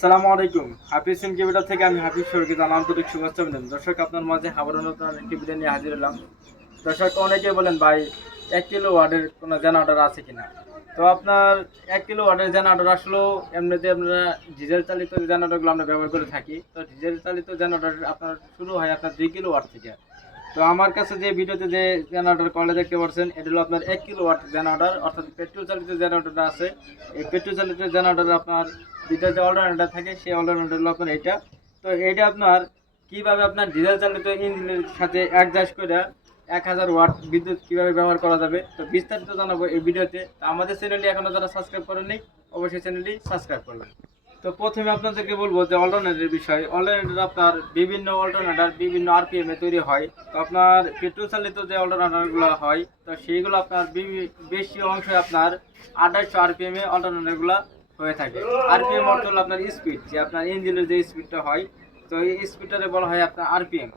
আসসালামু আলাইকুম। হাফিজ ইনকিউবেটর থেকে আমি হাফিজ সরকি জানাম আন্তরিক শুভেচ্ছা অভিনন্দন দর্শক, আপনার মাঝে আবারও নতুন একটি ভিডিও নিয়ে হাজির হলাম। দর্শক, অনেকে বলেন, ভাই, এক কিলো ওয়ার্ডের কোনো জেনারেটর আছে কিনা? তো আপনার এক কিলো ওয়ার্ডের জেনারেটর আসলেও এমনিতে আমরা ডিজেল চালিত জেনারেটরগুলো আমরা ব্যবহার করে থাকি। তো ডিজেল চালিত জেনারেটর আপনার শুরু হয় আপনার দুই কিলো ওয়াট থেকে। তো আমার কাছে যে ভিডিওতে যে জেনারেটর কলে দেখতে পাচ্ছেন, এটা হলো আপনার এক কিলো ওয়াট জেনারেটর অর্থাৎ পেট্রোল চালিত জেনারেটরটা আছে। এই পেট্রোল চালিত জেনারেটর আপনার ভিতরে যে অলরাউন্ডার থাকে, সেই অলরাউন্ডার হলো আপনার এটা তো এটা আপনার কীভাবে আপনার ডিজেল চালিত ইঞ্জিনের সাথে অ্যাডজাস্ট করে এক হাজার ওয়াট বিদ্যুৎ কীভাবে ব্যবহার করা যাবে? তো বিস্তারিত জানাব এই ভিডিওতে। তো আমাদের চ্যানেলটি এখনও যারা সাবস্ক্রাইব করেননি, অবশ্যই চ্যানেলটি সাবস্ক্রাইব করবেন। তো প্রথমে আপনাদেরকে বলব যে অল্টারনেটের বিষয়। অল্টারনেটার আপনার বিভিন্ন অল্টারনেটার বিভিন্ন আরপিএম তৈরি হয়। তো আপনার পেট্রোল চালিত যে অল্টারনেটারগুলো হয়, তো সেইগুলো আপনার বেশি অংশে আপনার আঠাশশো আরপিএম অল্টারনেটারগুলো হয়ে থাকে। আরপিএম অর্থ হলো আপনার স্পিড যে আপনার ইঞ্জিনের যে স্পিডটা হয়, তো এই স্পিডটারে বলা হয় আপনার আরপিএম।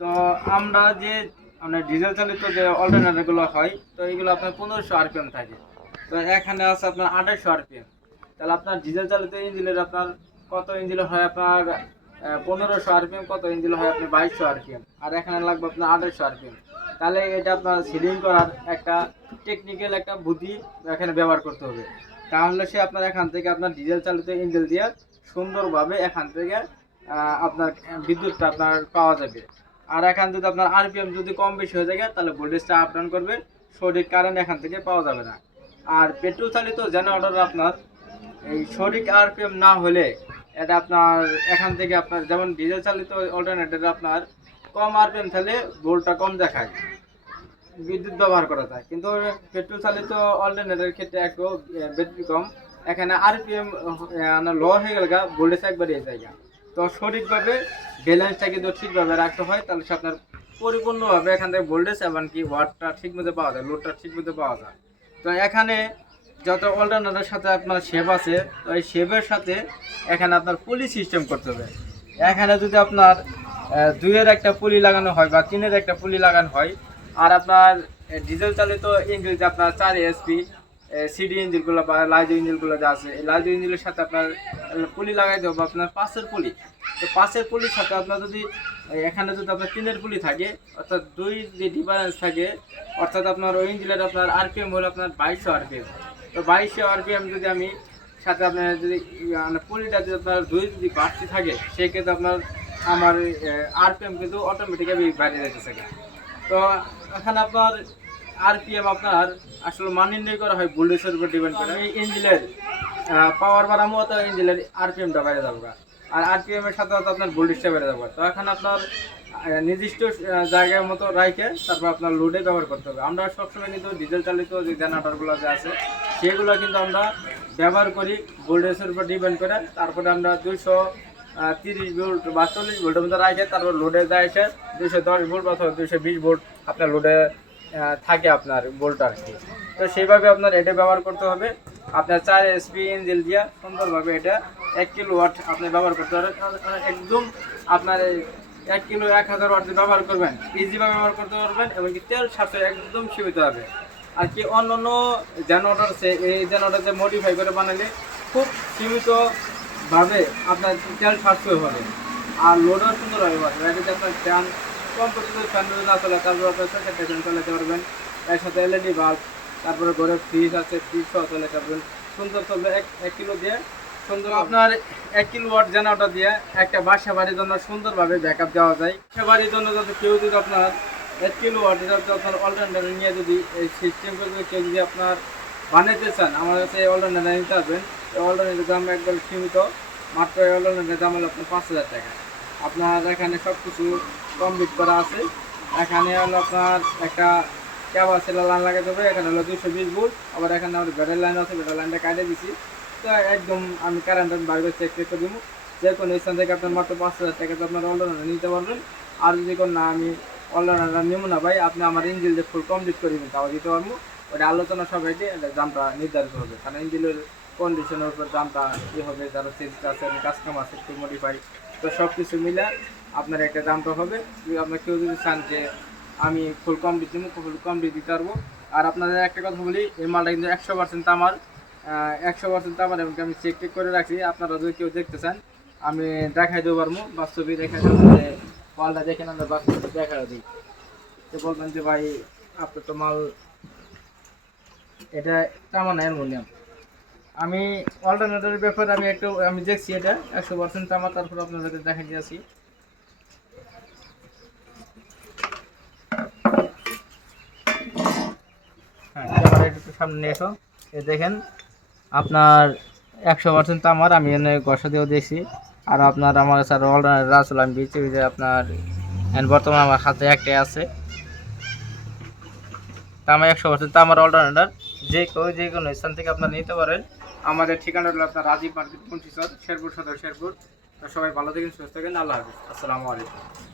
তো আমরা যে আপনার ডিজেল চালিত যে অল্টারনেটারগুলো হয়, তো এগুলো আপনার পনেরোশো আরপিএম থাকে। তো এখানে আছে আপনার আঠাশশো আরপিএম। তাহলে আপনার ডিজেল চালিত ইঞ্জিনের আপনার কত ইঞ্জিন হয় আপনার পনেরোশো আরপিএম, কত ইঞ্জিন হয় আপনি বাইশশো আরপিএম, আর এখানে লাগবে আপনার আঠাশশো আরপিএম। তাহলে এটা আপনার সিলিং করার একটা টেকনিক্যাল একটা বুদ্ধি এখানে ব্যবহার করতে হবে। তাহলে সে আপনার এখান থেকে আপনার ডিজেল চালিত ইঞ্জিন দিয়ে সুন্দরভাবে এখান থেকে আপনার বিদ্যুৎটা আপনার পাওয়া যাবে। আর এখান যদি আপনার আরপিএম যদি কম বেশি হয়ে যায়, তাহলে ভোল্টেজটা আপ ডাউন করবে, সঠিক কারেন্ট এখান থেকে পাওয়া যাবে না। আর পেট্রোল চালিত জেনারেটর আপনার এই সঠিক আরপিএম না হলে এটা আপনার এখান থেকে আপনার যেমন ডিজেল চালিত অল্টারনেটর আপনার কম আরপিএম থাকলে ভোল্টটা কম দেখায়। বিদ্যুৎ ব্যবহার করা যায়। কিন্তু পেট্রোল চালিত অল্টারনেটরের ক্ষেত্রে একটু আহ, ব্যতিক্রম এখানে আরপিএম লো হয়ে গেলে গা ভোল্টেজ একবারে যায় গা। তো সঠিকভাবে ব্যালেন্সটা কিন্তু ঠিকভাবে রাখতে হয় তাহলে সে আপনার পরিপূর্ণভাবে এখান থেকে ভোল্টেজ এমনকি ওয়াটটা ঠিক মতো পাওয়া যায় লোডটা ঠিক মতো পাওয়া যায়। তো এখানে যত অল্টারনেটের সাথে আপনার শেপ আছে এই শেপের সাথে এখানে আপনার পুলি সিস্টেম করতে হবে। এখানে যদি আপনার দুইয়ের একটা পুলি লাগানো হয় বা তিনের একটা পুলি লাগানো হয়, আর আপনার ডিজেল চালিত ইঞ্জিন আপনার চার এসপি সিডি ইঞ্জিনগুলো বা লাইজো ইঞ্জিনগুলো যা আছে, এই লাইজো ইঞ্জিনের সাথে আপনার পুলি লাগাইতে হবে আপনার পাঁচের পুলি তো পাঁচের পুলির সাথে আপনার যদি এখানে যদি আপনার তিনের পুলি থাকে, অর্থাৎ দুই যে ডিফারেন্স থাকে, অর্থাৎ আপনার ওই ইঞ্জিনের আপনার আরপিএম হলো আপনার বাইশশো আরপিএম তো বাইশশো আরপিএম যদি আমি সাথে আপনার যদি মানে পুলিটা যদি আপনার দুই যদি বাড়তি থাকে সেক্ষেত্রে আপনার, আমার আরপিএম কিন্তু অটোমেটিক্যালি বাইরে যেতেছে তো এখানে আপনার আরপিএম আপনার আসলে মান নির্ণয় করা হয় ভোল্টেজের উপর ডিপেন্ড করে। এই ইঞ্জিনের পাওয়ার বাড়ামো তো ইঞ্জিনের আরপিএমটা বাইরে যাব। আর আরপিএম এর সাথে সাথে আপনার ভোল্টেজটা বেড়ে যাবে তো এখন আপনার নির্দিষ্ট জায়গার মতো রাখে তারপর আপনার লোডে ব্যবহার করতে হবে। আমরা সবসময় কিন্তু ডিজেল চালিত যে জেনারেটরগুলো যে আছে, সেগুলো কিন্তু আমরা ব্যবহার করি ভোল্টেজের উপর ডিপেন্ড করে। তারপরে আমরা দুইশো তিরিশ ভোল্ট বা চল্লিশ ভোল্টের মধ্যে রাখে তারপর লোডে যায় এসে দুইশো দশ ভোল্ট অথবা দুইশো বিশ ভোল্ট আপনার লোডে থাকে আপনার ভোল্ট আর কি। তো সেইভাবে আপনার এটা ব্যবহার করতে হবে। আপনার চার এসপি ইঞ্জিল দিয়ে সুন্দরভাবে এটা এক কিলো ওয়াট আপনি ব্যবহার করতে আর একদম আপনার এক কিলো এক হাজার ওয়াট ব্যবহার করবেন ইজিভাবে ব্যবহার করতে পারবেন এবং কি তেল সাথে একদম সীমিত হবে। আর কি অন্য অন্য জেনারেটর আছে, এই জেনারেটর মডিফাই করে বানালে খুব সীমিত ভাবে আপনার তেল সাশ্রয় হবে। আর লোডার সুন্দর হবে বাসে আপনার ফ্যান কম ফ্যান যদি না চলে, তারপর আপনার সেকেন্ড ফ্যান চালাতে পারবেন। এর সাথে এলইডি বাল্ব তারপরে ঘরে ফ্রিজ আছে ফ্রিজ সহ চালাতে পারবেন। সুন্দর চলবে, এক এক কিলো দিয়ে সুন্দর আপনার এক কিলো ওয়াট জেনারেটর দিয়ে একটা বাসা বাড়ির জন্য সুন্দরভাবে ব্যাকআপ দেওয়া যায়। বাসা বাড়ির জন্য যদি কেউ যদি আপনার এক কিলো ওয়াট, এটা যদি আপনার অল্টারনেটর নিয়ে যদি এই সিস্টেম করে কেউ যদি আপনার বানাইতে চান আমার কাছে অল্টারনেটর নিতে পারবেন এই দাম একবার সীমিত, মাত্র এই দাম হলো আপনার পাঁচ হাজার টাকা। আপনার এখানে সব কিছু কমপ্লিট করা আছে। এখানে হলো আপনার একটা ক্যাপাসিটি লাইন লাগাতে হবে, এখানে হলো দুশো বিশ ভোল্ট, আবার এখানে আমার ব্যাটারি লাইন আছে ব্যাটারি লাইনটা কাটে দিছি। একদম আমি কারেন্ট বাইরে চেক চেক করে দিব। যে কোনো স্থান থেকে আপনার মাত্র পাঁচ হাজার টাকাতে আপনার অল্টারনেটর নিতে পারবেন। আর যদি কোনো না, আমি অল্টারনেটর নেব না ভাই, আপনি আমার ইঞ্জিন যে ফুল কমপ্লিট করে দিবেন তাও দিতে পারব। ওটা আলোচনা সবাইকে দামটা নির্ধারিত হবে। কারণ ইঞ্জিনের কন্ডিশনের উপর দামটা কী হবে, যারা চেঞ্জ আছে কাস্টম আছে, একটু মডিফাই তো সব কিছু মিলে আপনার একটা দামটা হবে। আপনার কেউ যদি চান যে আমি ফুল কমপ্লিট দিব ফুল কমপ্লিট দিতে পারব। আর আপনাদের একটা কথা বলি, এই মালটা কিন্তু একশো পার্সেন্ট আমার। একশো পার্সেন্ট তামার এবং আমি চেক টেক করে রাখছি। আপনারা যদি কেউ দেখতে চান, আমি দেখাই দেবো পারব। বাস্তবে দেখাই দেবো যে মালটা দেখেন, আমরা বাস্তবে দেখা দিই। তো বলবেন যে ভাই, আপনার তো মাল, এটা তামা না অ্যালমোনিয়াম। আমি অল্টারনেটারের ব্যাপারে আমি একটু, আমি দেখছি এটা, একশো পার্সেন্ট তামা তারপর আপনাদেরকে দেখা দিয়েছি হ্যাঁ একটু সামনে এসো এ দেখেন আপনার একশো পার্সেন্ট তো আমার, আমি এনে গসা দিয়েও দেখছি আর আপনার আমার স্যার অলরাউন্ডার রাসুল আমি দিচ্ছি যে আপনার বর্তমানে আমার হাতে একটাই আছে। তা আমার একশো পার্সেন্ট তামার অলরাউন্ডার যে কেউ যে কোনো স্থান থেকে আপনার নিতে পারেন। আমাদের ঠিকানা হলো আপনার রাজীব মার্কেট পঞ্চিশর শেরপুর সদর, শেরপুর। তো সবাই ভালো থাকেন, সুস্থ থাকেন। আল্লাহ হাফিজ। আসসালামু আলাইকুম।